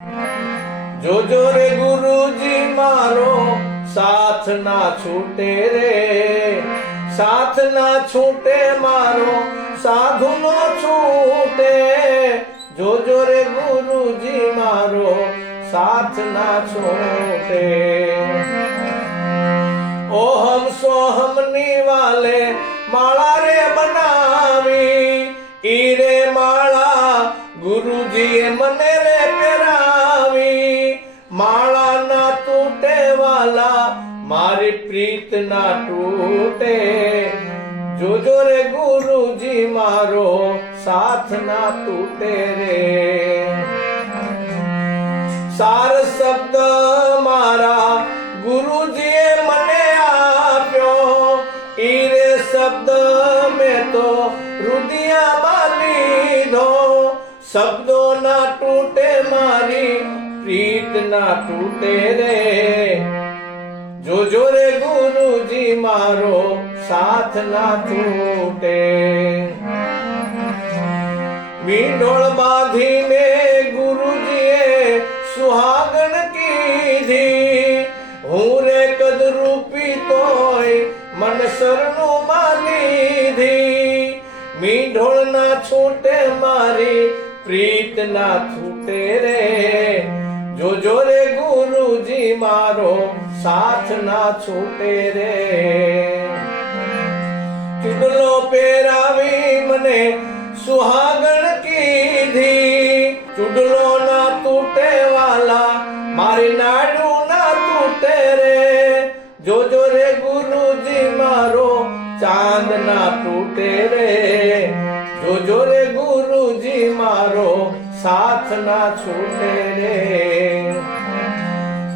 જોજો રે ગુરુજી મારો સાથ ના છૂટે રે, સાથ ના છૂટે મારો સાધુ નો છૂટે, જોજો રે ગુરુજી મારો સાથ ના છૂટે। ઓહમ સોહમ ની વાલે માળા રે બનાવી, ઈ રે માળા ગુરુજીએ મને રે પહેરાવી, માળા ના તૂટે વાલા મારી પ્રીત ના તૂટે, જોજો રે ગુરુજી મારો સાથ ના તૂટે રે। સાર શબ્દ મારા ગુરુજીએ મને આપ્યો, ઈ રે શબ્દ મેં તો હૃદયમાં લીધો, શબ્દો ના તૂટે મારી પ્રીત ના તૂટે રે, જોજો રે ગુરુજી મારો સાથ ના તૂટે। મીંઢોળ બાંધીને ગુરુજીએ સુહાગણ કીધી, હું રે કદ રૂપી તોય મન શરણું માં લીધી, મીંઢોળ ના છૂટે મારી પ્રીત ના છૂટે રે, જોજો રે ગુરુજી મારો સાથ ના છૂટે રે। ચૂડલો પહેરાવી મને સુહાગણ કીધી, ચૂડલો ના તૂટે વાલા મારી નાડું ના તૂટે રે, જોજો રે ગુરુજી મારો ચાંદ ના તૂટે રે, જોજો રે ગુરુજી મારો સાથ ના છૂટે રે।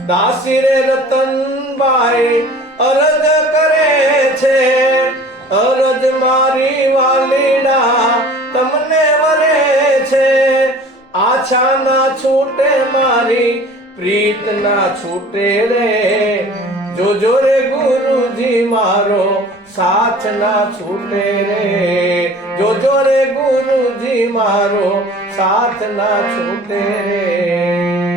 દાસી રે રતનબાઈ અરજ કરે છે, અરજ મારી વાલીડા તમને વરે છે, આછા ના છૂટે મારી પ્રીત ના છૂટે રે, જોજો રે ગુરુજી મારો સાથ ના છૂટે રે, જોજો રે ગુરુજી મારો સાથ ના છૂટે રે।